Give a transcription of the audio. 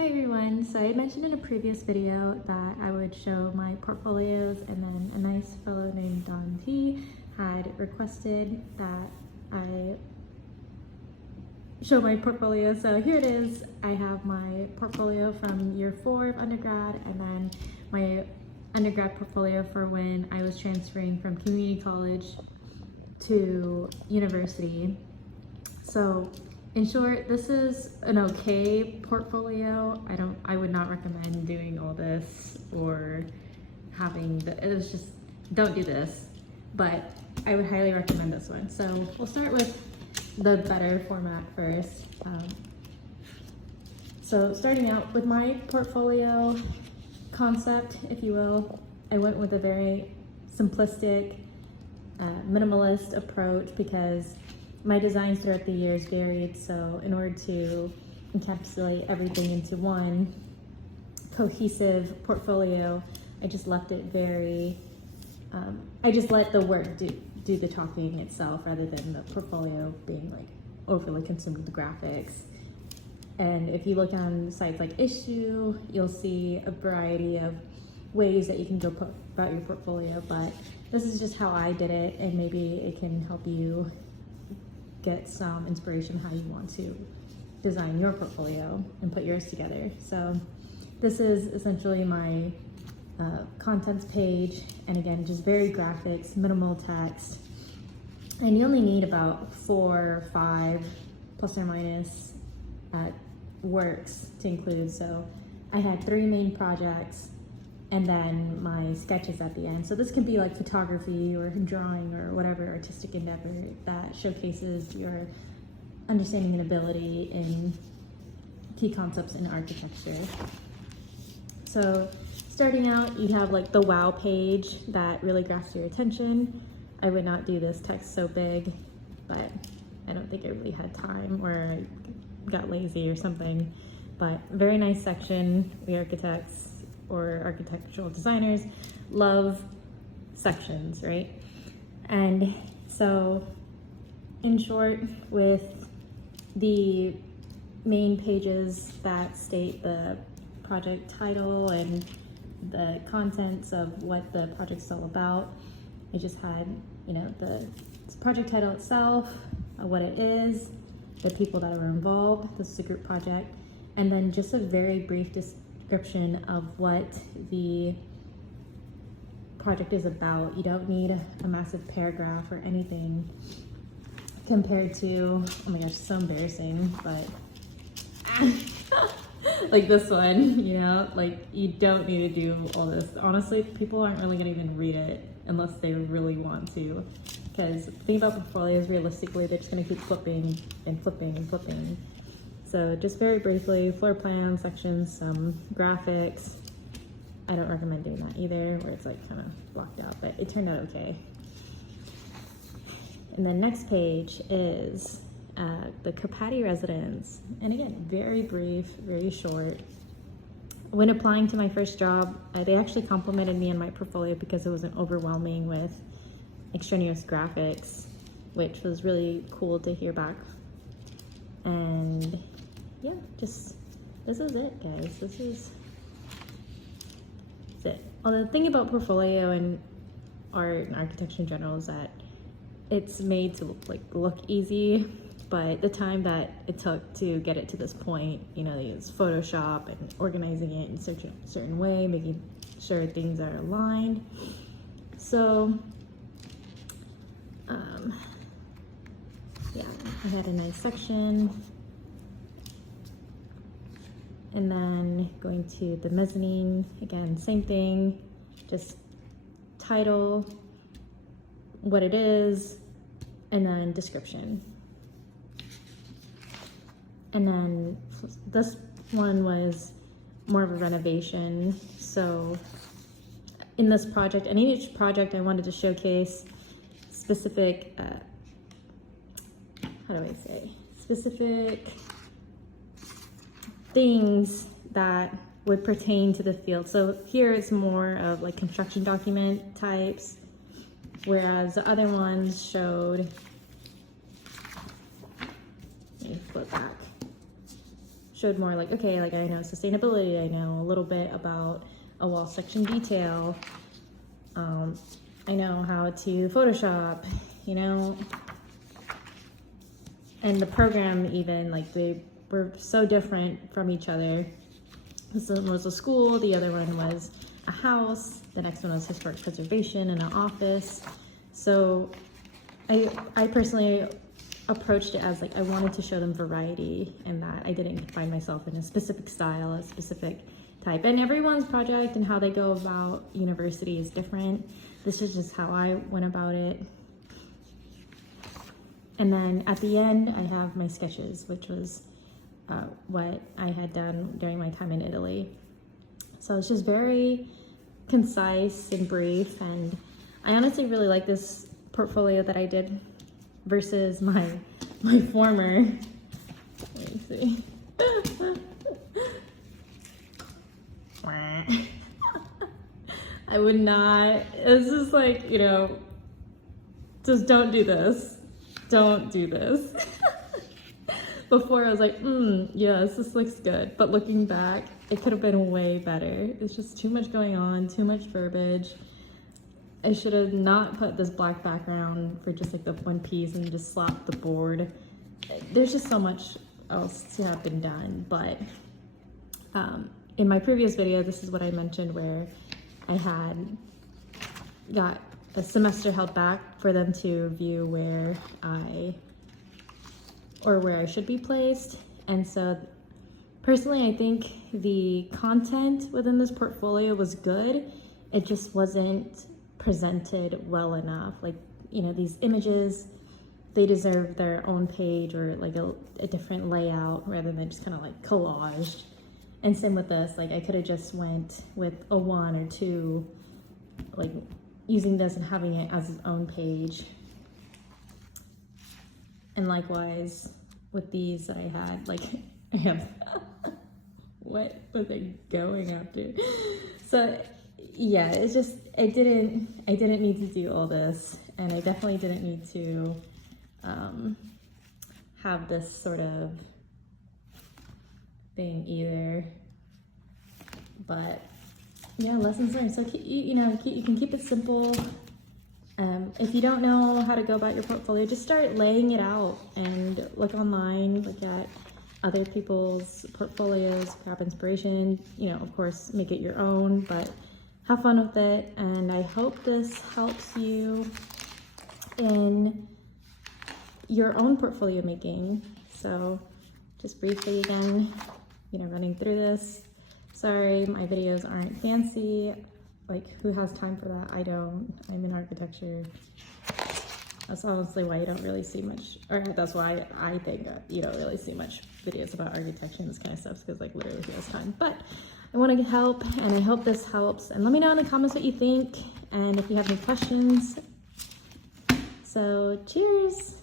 Hi everyone, so I mentioned in a previous video that I would show my portfolios, and then a nice fellow named Don T had requested that I show my portfolio. So here it is. I have my portfolio from year 4 of undergrad, and then my undergrad portfolio for when I was transferring from community college to university. So in short, this is an okay portfolio. I would not recommend doing all this or having it was just, don't do this, but I would highly recommend this one. So we'll start with the better format first. So starting out with my portfolio concept, if you will, I went with a very simplistic, minimalist approach because my designs throughout the years varied, so in order to encapsulate everything into one cohesive portfolio, I just left it very, I just let the work do the talking itself rather than the portfolio being like overly consumed with graphics. And if you look on sites like Issue, you'll see a variety of ways that you can go about your portfolio, but this is just how I did it, and maybe it can help you get some inspiration how you want to design your portfolio and put yours together. So this is essentially my contents page, and again, just very graphics, minimal text, and you only need about 4 or 5 plus or minus works to include. So I had 3 main projects and then my sketches at the end. So this could be like photography or drawing or whatever artistic endeavor that showcases your understanding and ability in key concepts in architecture. So starting out, you have like the wow page that really grasps your attention. I would not do this text so big, but I don't think I really had time, or I got lazy or something. But very nice section. We architects or architectural designers love sections, right? And so in short, with the main pages that state the project title and the contents of what the project's all about, I just had, the project title itself, what it is, the people that are involved, this is a group project, and then just a very brief description of what the project is about. You don't need a massive paragraph or anything compared to, oh my gosh, so embarrassing, but like this one, like you don't need to do all this. Honestly, people aren't really gonna even read it unless they really want to, because the thing about portfolios, realistically, they're just gonna keep flipping and flipping and flipping. So just very briefly, floor plan, sections, some graphics. I don't recommend doing that either, where it's like kind of blocked out, but it turned out okay. And then next page is the Kirkpatrick residence. And again, very brief, very short. When applying to my first job, they actually complimented me on my portfolio because it wasn't overwhelming with extraneous graphics, which was really cool to hear back. And yeah, this is it, guys. This is it. Well, the thing about portfolio and art and architecture in general is that it's made to look easy, but the time that it took to get it to this point, they use Photoshop and organizing it in a certain way, making sure things are aligned. So yeah, I had a nice section. And then going to the mezzanine, again, same thing, just title, what it is, and then description. And then this one was more of a renovation. So in this project, and in each project I wanted to showcase specific, specific things that would pertain to the field. So here it's more of like construction document types, whereas the other ones showed, let me flip back, showed more like, okay, like I know sustainability, I know a little bit about a wall section detail, I know how to Photoshop, you know, and the program even, like they were so different from each other. This one was a school, the other one was a house, the next one was historic preservation and an office. So I personally approached it as like I wanted to show them variety, and that I didn't find myself in a specific style, a specific type. And everyone's project and how they go about university is different. This is just how I went about it. And then at the end, I have my sketches, which was what I had done during my time in Italy. So it's just very concise and brief, and I honestly really like this portfolio that I did versus my former. Let me see. I would not, it's just like, you know, just don't do this. Don't do this. Before I was like, yes, this looks good. But looking back, it could have been way better. It's just too much going on, too much verbiage. I should have not put this black background for just like the one piece and just slapped the board. There's just so much else to have been done. But in my previous video, this is what I mentioned where I had got a semester held back for them to view where I should be placed. And so personally, I think the content within this portfolio was good. It just wasn't presented well enough. Like, you know, these images, they deserve their own page or like a different layout rather than just kind of like collaged. And same with this, like I could have just went with a 1 or 2, like using this and having it as its own page. And likewise with these that I had, like I have, what was I going after? So yeah, it's just, I didn't need to do all this, and I definitely didn't need to have this sort of thing either. But yeah, lessons learned. So you know, you can keep it simple. If you don't know how to go about your portfolio, just start laying it out and look online, look at other people's portfolios, grab inspiration, you know, of course, make it your own, but have fun with it. And I hope this helps you in your own portfolio making. So just briefly again, you know, running through this. Sorry, my videos aren't fancy. Like, who has time for that? I don't. I'm in architecture. That's honestly why you don't really see much, or that's why I think you don't really see much videos about architecture and this kind of stuff, because like literally who has time. But I want to help, and I hope this helps. And let me know in the comments what you think, and if you have any questions. So cheers.